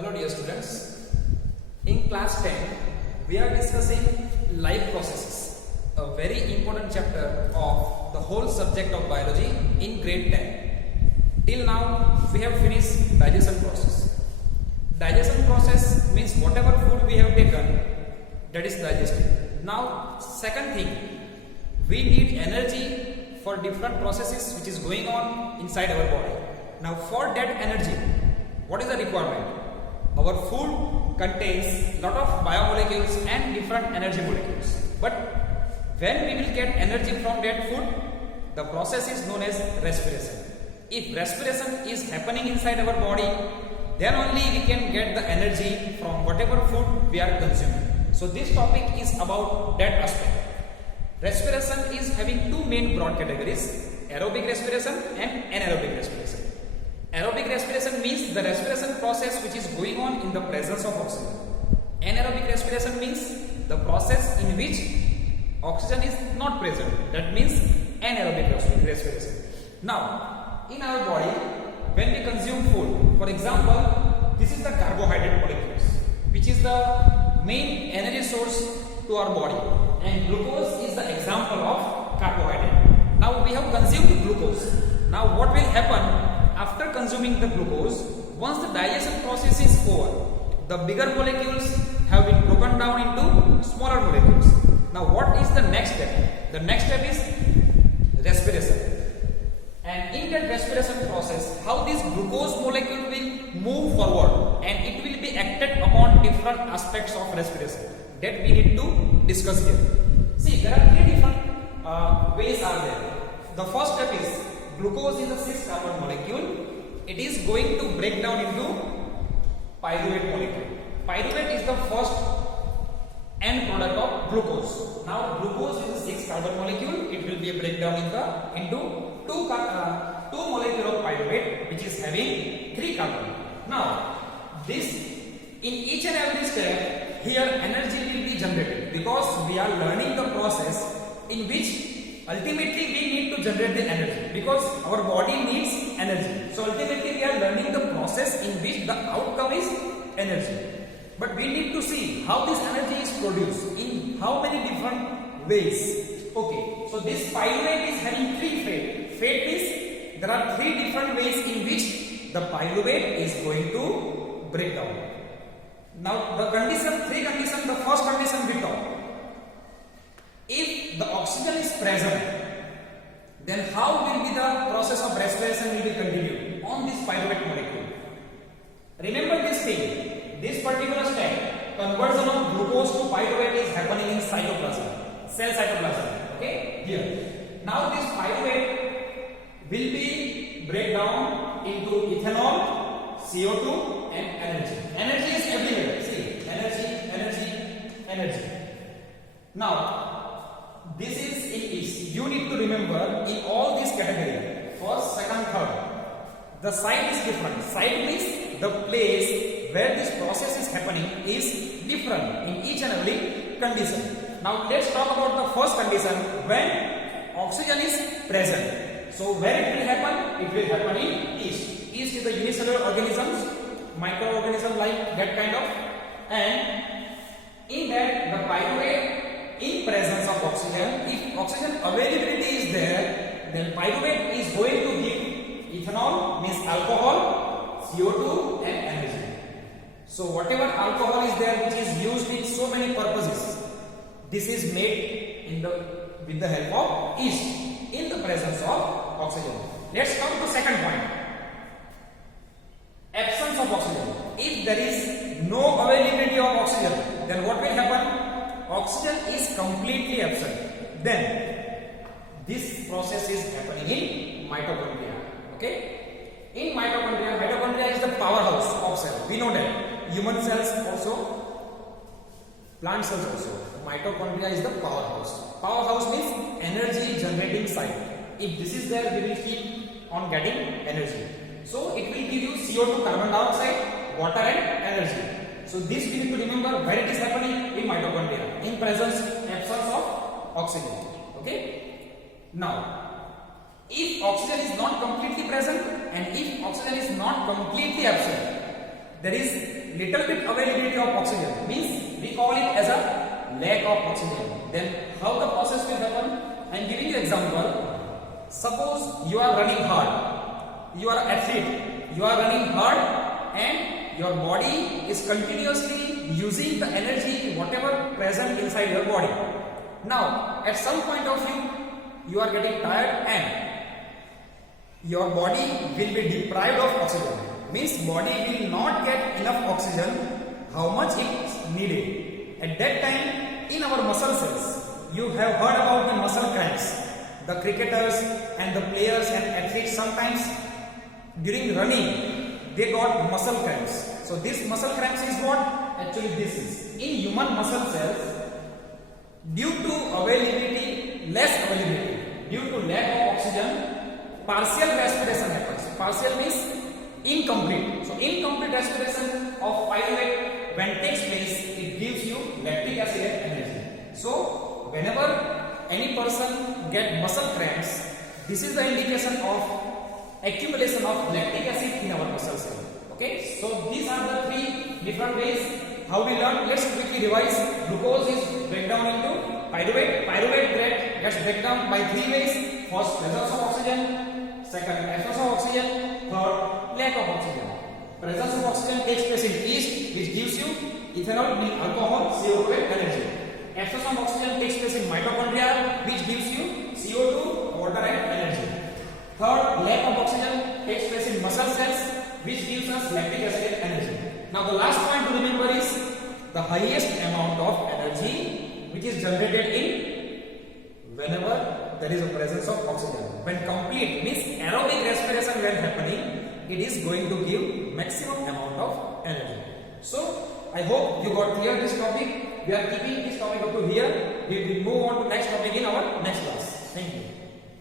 Hello dear students, in class 10 we are discussing life processes, a very important chapter of the whole subject of biology in grade 10. Till now we have finished digestion process. Digestion process means whatever food we have taken, that is digested. Now second thing, we need energy for different processes which is going on inside our body. Now for that energy, what is the requirement? Our food contains lot of biomolecules and different energy molecules. But when we will get energy from that food, the process is known as respiration. If respiration is happening inside our body, then only we can get the energy from whatever food we are consuming. So this topic is about that aspect. Respiration is having two main broad categories, aerobic respiration and anaerobic respiration. Aerobic respiration means the respiration process which is going on in the presence of oxygen. Anaerobic respiration means the process in which oxygen is not present. That means anaerobic respiration. Now, in our body, when we consume food, for example, this is the carbohydrate molecules, which is the main energy source to our body, and glucose is the example of carbohydrate. Now we have consumed glucose. Now what will happen? After consuming the glucose, once the digestion process is over, the bigger molecules have been broken down into smaller molecules. Now what is the next step? The next step is respiration. And in that respiration process, how this glucose molecule will move forward and it will be acted upon different aspects of respiration that we need to discuss here. See, there are three different ways are there. The first step is glucose is a 6-carbon molecule. It is going to break down into pyruvate molecule. Pyruvate is the first end product of glucose. Now glucose is a 6-carbon molecule. It will be a breakdown into two molecule of pyruvate, which is having 3 carbon. Now this, in each and every step, here energy will be generated because we are learning the process in which ultimately we need to generate the energy because our body needs energy. So ultimately we are learning the process in which the outcome is energy. But we need to see how this energy is produced in how many different ways. Okay, so this pyruvate is having 3 fate. Fate is there are 3 different ways in which the pyruvate is going to break down. Now the three conditions, the first condition we talk. If the oxygen is present, then how will be the process of respiration will be continued on this pyruvate molecule? Remember this thing, this particular step, conversion of glucose to pyruvate is happening in cytoplasm, cell cytoplasm. Okay, here. Now this pyruvate will be break down into ethanol, CO2 and energy. Energy is everywhere. See, energy. Now, this is in each. You need to remember in all these categories, first, second, third, the site is different. Site means the place where this process is happening is different in each and every condition. Now let's talk about the first condition when oxygen is present. So where it will happen? It will happen in yeast. Yeast is the unicellular organisms, microorganism like that kind of, and in that the pyruvate in presence of oxygen, if oxygen availability is there, then pyruvate is going to give ethanol, means alcohol, CO2 and energy. So whatever alcohol is there which is used in so many purposes, this is made with the help of yeast in the presence of oxygen. Let's come to second point. Absence of oxygen. If there is no availability of oxygen, then what will happen? Oxygen is completely absent. Then this process is happening in mitochondria. Okay? In mitochondria is the powerhouse of cell. We know that. Human cells also, plant cells also. Mitochondria is the powerhouse. Powerhouse means energy generating site. If this is there, we will keep on getting energy. So it will give you CO2, carbon dioxide, water and energy. So this we need to remember where it is happening in mitochondria, in presence, absence of oxygen. Okay? Now, if oxygen is not completely present and if oxygen is not completely absent, there is little bit availability of oxygen, means we call it as a lack of oxygen. Then how the process will happen? I am giving you example. Suppose you are running hard, you are an athlete, you are running hard and your body is continuously using the energy whatever present inside your body. Now at some point of view you are getting tired and your body will be deprived of oxygen, means body will not get enough oxygen how much it is needed. At that time in our muscle cells, you have heard about the muscle cramps. The cricketers and the players and athletes sometimes during running they got muscle cramps. So this muscle cramps is what? Actually this is in human muscle cells, due to availability, less availability, due to lack of oxygen, partial respiration happens. Partial means incomplete. So incomplete respiration of pyruvate when takes place, it gives you lactic acid energy. So whenever any person get muscle cramps, this is the indication of accumulation of lactic acid in our muscle cell. Okay, so these are the three different ways how we learn. Let's quickly revise. Glucose is break down into pyruvate. Pyruvate gets break down by three ways. First, presence of oxygen. Second, absence of oxygen. Third, lack of oxygen. Presence of oxygen takes place in yeast, which gives you ethanol, alcohol, CO2 energy. Absence of oxygen takes place in mitochondria, which gives you CO2, water and energy. Third, lack of oxygen takes place in muscle cells, which gives us lactic acid energy. Now the last point to remember is the highest amount of energy which is generated in whenever there is a presence of oxygen. When complete means aerobic respiration when happening, it is going to give maximum amount of energy. So I hope you got clear this topic. We are keeping this topic up to here. We will move on to next topic in our next class. Thank you.